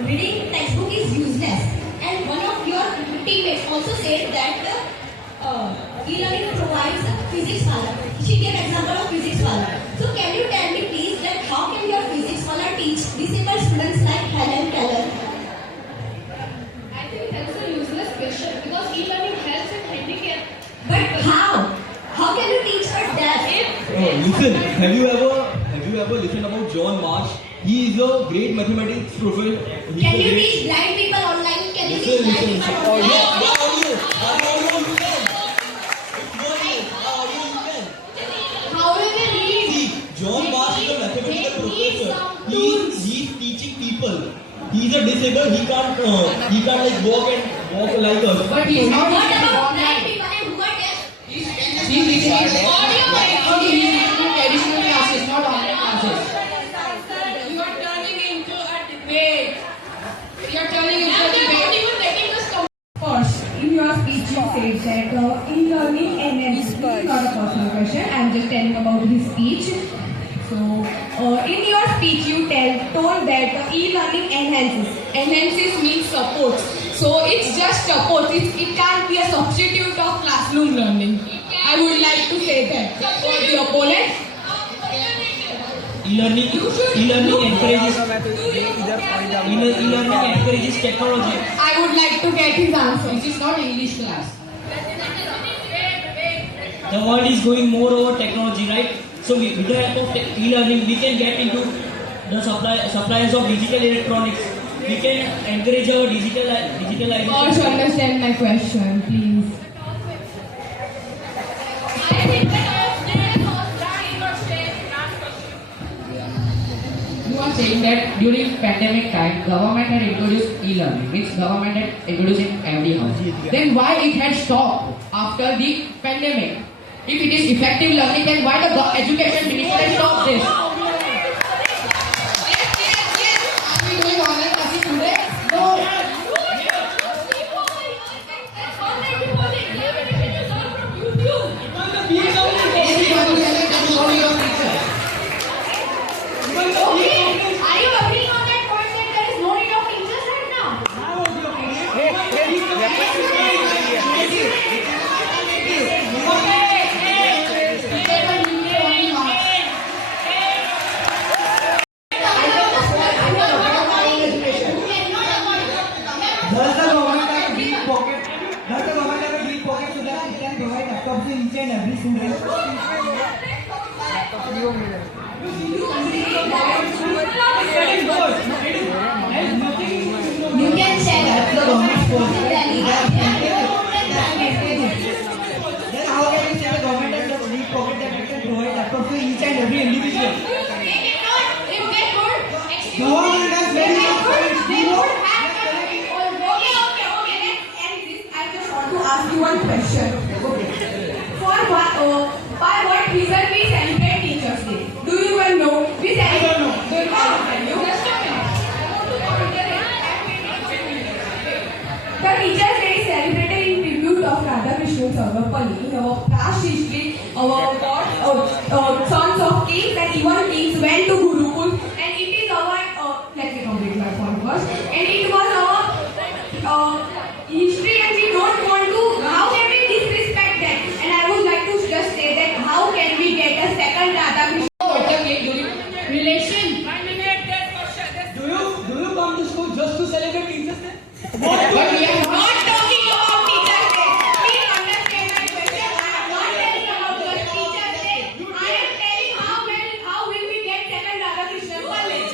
reading textbook is useless. And one of your teammates also said that e-learning provides physics wala. She gave example of physics wala. So can you tell me please that how can your physics wala teach disabled students like Helen Keller? I think that's a useless question because e-learning helps in handicap. But how? How can you teach her that? Listen, have you ever listened about John Marsh? He is a great mathematics professor. Can you teach blind people online? Can you teach blind people online? How will they read? See, John Marsh is a mathematical professor. He's teaching people. He's a disabled. He can't like walk like us. But he's not What teaching about online. blind people and who are deaf? He's teaching traditional classes, not online classes. You are turning into a debate. You are turning into a debate. Not even letting us come. First, in your speech you said that e-learning enhances. This is not a personal question. I am just telling about his speech. So, in your speech you told that e-learning enhances. Enhances means supports. So it's just support. It can't be a substitute of classroom learning. I would like to say that for the opponent. E-learning encourages technology. I would like to get his answer. This is not English class. The world is going more over technology, right? So with the help of e-learning, we can get into the suppliers of digital electronics. We can encourage our digitalization. God to understand my question, please. You are saying that during pandemic time, government had introduced e-learning, means government had introduced in every house. Then why it had stopped after the pandemic? If it is effective learning, then why the education minister has stopped this? Are we doing online classes today? No. Are you agreeing on that point that there is no need of teachers right now? Does the government have a deep pocket? Does the government have a deep pocket so that it can provide laptops to each and every student? You can say that. That's the government's policy. Then how can you say the government has a deep pocket that it can provide laptops to each and every individual? Government has very good points. To ask you one question. By what reason we celebrate Teachers Day? Do you even know? We celebrate. I don't know. The Teachers Day is celebrated in tribute of Radhakrishnan Sarvapalli. In our past history, our sons of kings and even kings went to Gurukul, and it is our. Let me complete my point first. And it was our history, and we don't want to. How can we disrespect that? And I would like to just say that how can we get a second Radhakrishnan? Relation. Do you come to school just to celebrate Teachers Day? But we are Not talking about Teachers Day. Please understand my question. I am not telling about just Teachers Day. I am telling how will we get second Radhakrishnan college?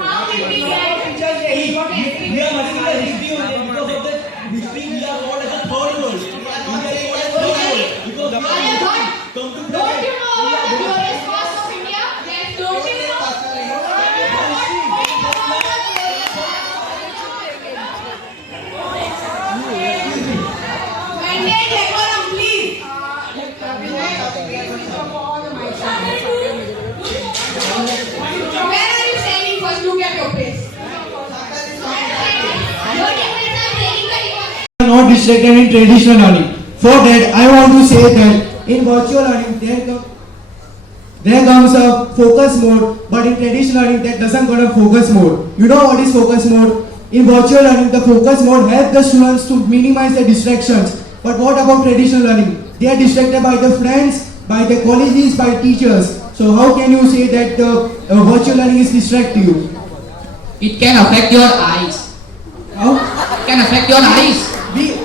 How will we get? Teachers Day is not history. We are missing the history only. Because of that history, we are called as a third world. India is called as third world. Because we are come to Don't you know about the glorious past of India? Yes, don't you know? Maintain decorum, please. Where are you standing first? Look at your face. not distracted in traditional learning. For that, I want to say that in virtual learning, There comes a focus mode, but in traditional learning that doesn't got a focus mode. You know what is focus mode? In virtual learning, the focus mode helps the students to minimize the distractions. But what about traditional learning? They are distracted by the friends, by the colleges, by teachers. So how can you say that virtual learning is distracting you? It can affect your eyes. How? It can affect your eyes.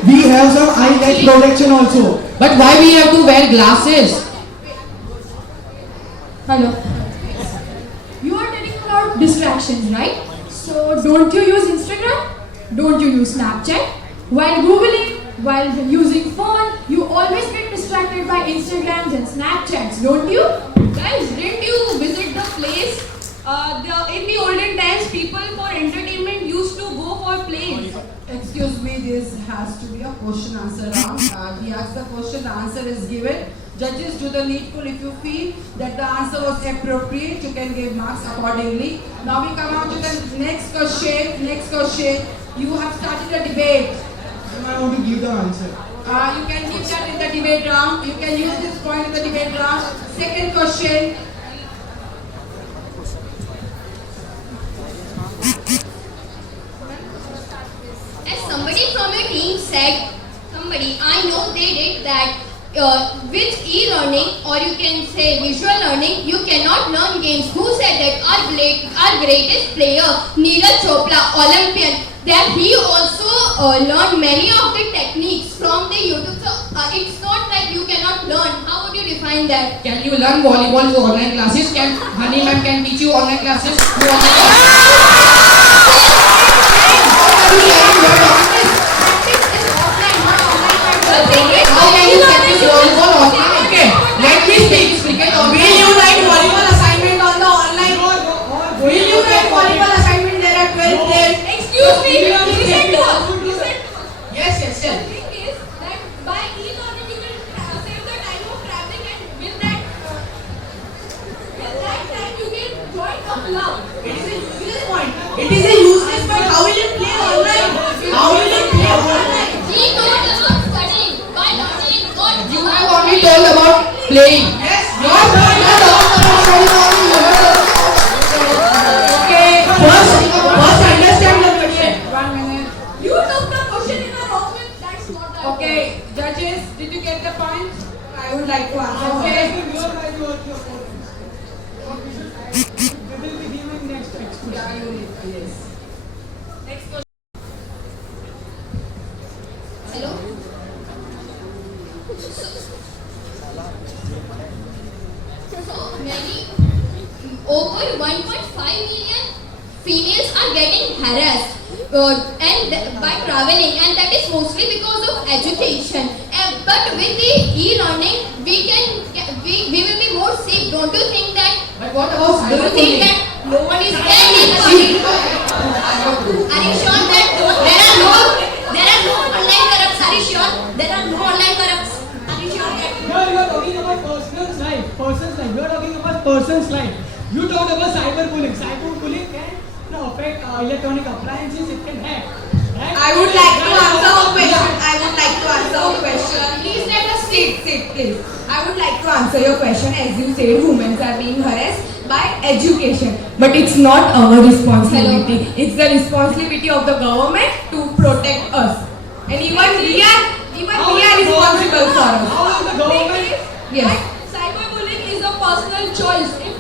We have some eye light protection also. But why we have to wear glasses? Hello. You are telling about distractions, right? So don't you use Instagram? Don't you use Snapchat? While Googling, while using phone, you always get distracted by Instagrams and Snapchats, don't you? Guys, didn't you visit the place? In the olden times, people for entertainment used to go for plays. Excuse me, this has to be a question answer round. We ask the question, the answer is given. Judges do the needful. If you feel that the answer was appropriate, you can give marks accordingly. Now we come on to the next question. Next question. You have started a debate. I want to give the answer. You can give that in the debate round. You can use this point in the debate round. Second question. As somebody from your team said, I know they did that with e-learning or you can say visual learning, you cannot learn games. Who said that? Our greatest player, Neeraj Chopra, Olympian, that he also learned many of the techniques from the YouTube. So it's not like you cannot learn. How would you define that? Can you learn volleyball through online classes? Can Honey ma'am can teach you online classes? Through online How can you practice volleyball online? Okay, let me speak. Cricket Will you write volleyball assignment on the online? Will you write volleyball assignment there at 12 days? Excuse me, listen to us. Yes, The thing is that by e-learning you will save the time of traveling and with that time you can join a club. It is a useless point. It is a useless point. How will you play online? How will you play online? He told about studying. By learning, God. You have only told about playing. Yes. Okay, first understand the question. 1 minute. You took the question in a wrong way. That's not that. Okay, judges, did you get the point? I would like to answer. Okay. Yeah, you did. Yes. Next question. Hello? So many, over 1.5 million females are getting harassed by traveling, and that is mostly because of education. But with the e-learning, we will be more safe. Don't you think that? But what about Do you think that no one is there in e-learning? Are you sure that there are no online corrupts? Are you sure there are no online corrupts? Are you sure that? Here you are talking about person's life. You are talking about person's life. You talked about cyberbullying. Cyberbullying can affect electronic appliances. It can hack. Right? I would like to answer a question. Please let us sit, please. I would like to answer your question. As you said, women are being harassed by education. But it's not our responsibility. It's the responsibility of the government to protect us. And even we are responsible for us. How is the government? Yes. Cyberbullying is a personal choice. If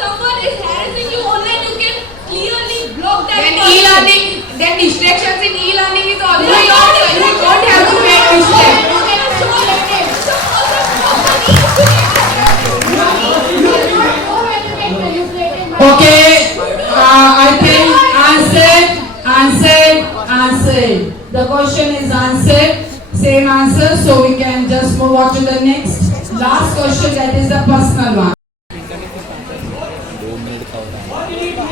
someone is harassing you online, you can clearly block that Then person. e-learning, then distractions in e-learning is also your choice. You don't have to get distracted. Okay, I think answered. The question is answered. Same answer, so we can just move on to the next. Last question, that is the personal one. What did you do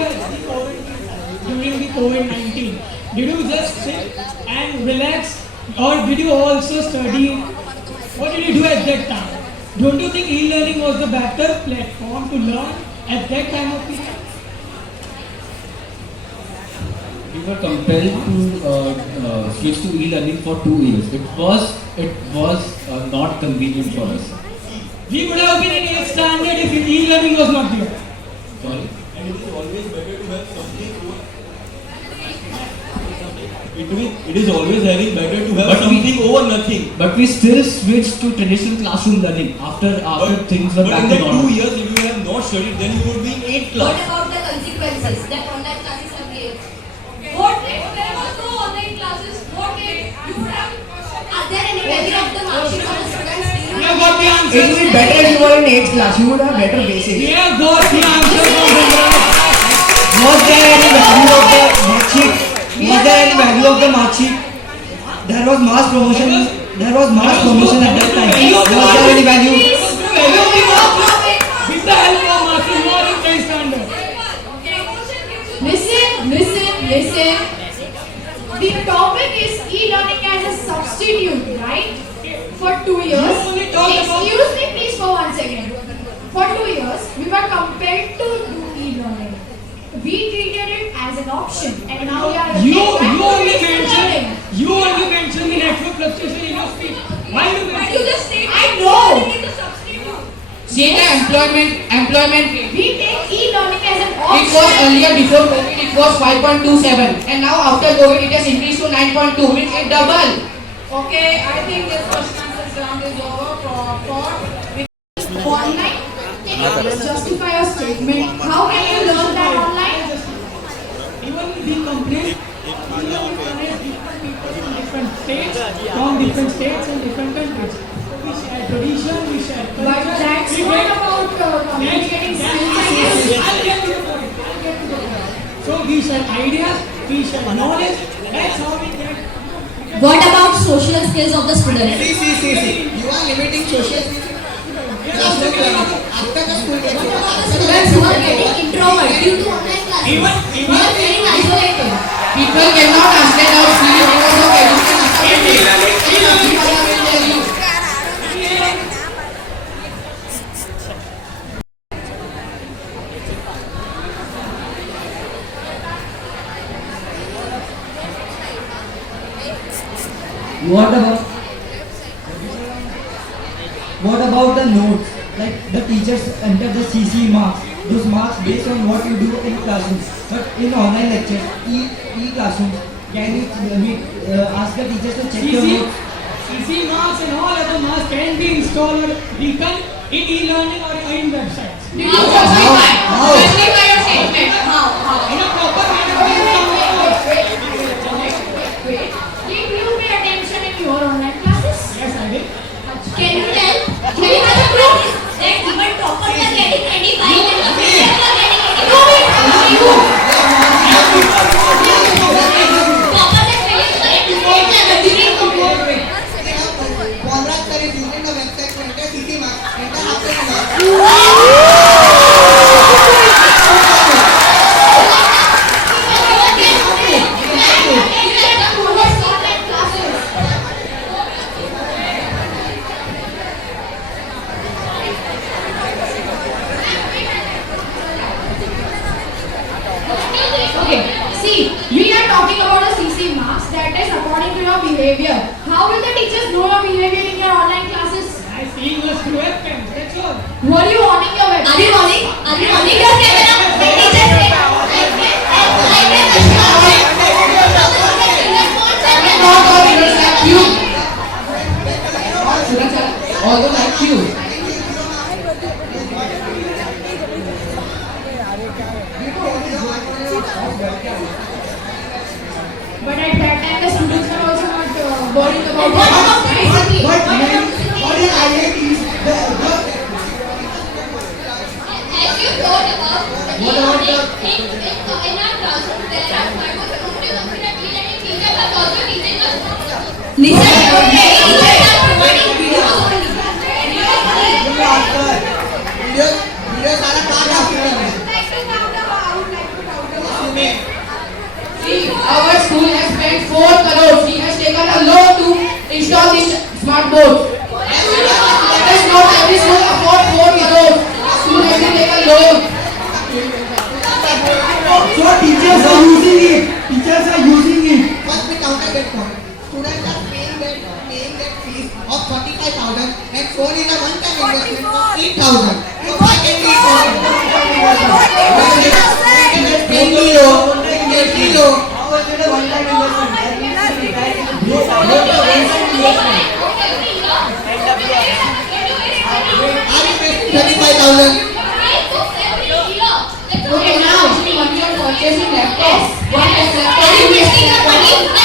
during the COVID-19? Did you just sit and relax, or did you also study? What did you do at that time? Don't you think e-learning was the better platform to learn at that time of period? We were compelled to switch to e-learning for 2 years. It was not convenient for us. We would have been in 8th standard if e-learning was not there. Sorry. It is always having better to have something over nothing. But we still switched to traditional classroom learning after things were But back in to that normal. 2 years, if you have not studied, then you would be in 8th What class. about the consequences that online classes have given? What if there was no online classes? What if you would have? Are there any value of the marksheet for the students? We have got the answer. It would be better if you were in 8th class. You would have better basics. We have got the answer from the Was there any value of the mark sheet? Was there any value of the mark sheet? There was mass promotion. There was mass promotion at that time. Was there any value? With the help of marksheet, more in 10th standard. Listen. The topic is e-learning as a substitute, right? For 2 years. You only talk about- Excuse me, please, for 1 second. For 2 years, we were compelled to do e-learning. We treated it as an option, and now we are. You back to only learning. mentioned the network fluctuation in your speech. Why you mention? You just say I know. See the employment rate. We take e-learning as an It option. was earlier before COVID, it was 5.27, and now after COVID, it has increased to 9.2, means it double. Okay, I think this question answer round is over for Online? Can you please justify your statement? How can you learn that online? Even the complaint, different people from different states, and different countries. We share tradition, we share culture. But that's we not make- about communicating skills, I guess. I'll get to the point. So we share ideas, we share knowledge. That's how we get. What about social skills of the students? See. You are limiting social skills. After the school days. Students who are getting introvert due to online classes. Who are feeling isolated. People cannot understand our feeling because of education. What about the notes? Like the teachers enter the CC marks. Those marks based on what you do in classrooms. But in online lectures, e-classrooms, can you ask the teachers to check your notes? CC marks and all other marks can be installed or written in e-learning or in websites. You justify. How? Justify your statement. In a proper manner. Wait. Did you pay attention in your online classes? Yes, I did. Can you have a proof that even toppers are getting 25 and the failures are getting 85? Toppers and failures are at the same level. You need to prove it. Conrad sir is using the website to enter CC marks. Enter after the marks. Okay, see, we are talking about the CC marks that is according to your behavior. How will the teachers know your behavior in your online classes? I see you through webcam. That's all. Were you owning your website? Are you running? Are you running your camera? The teacher said, Students are although like you. But at that time, the students were also not worried about What about the basically? But what is IIT? As you told about in our classroom, there are 5 or 7 e-learning teachers are also teaching us. Listen, teachers are providing videos only. Videos are a part of it. See, our school has spent 4 crores. He has taken a loan to install this smart board. Let us know every school afford 4 crores. School has to take a loan. So teachers are using it. Teachers are using it. First we counter that point. Students are paying that fees of 45,000 and phone is a one-time investment of 8,000. So why can we plenty low, plenty low. How is it a one-time investment? That means to be tied into growth. Are you investing 35,000? Okay, now, on your purchasing laptops, what is the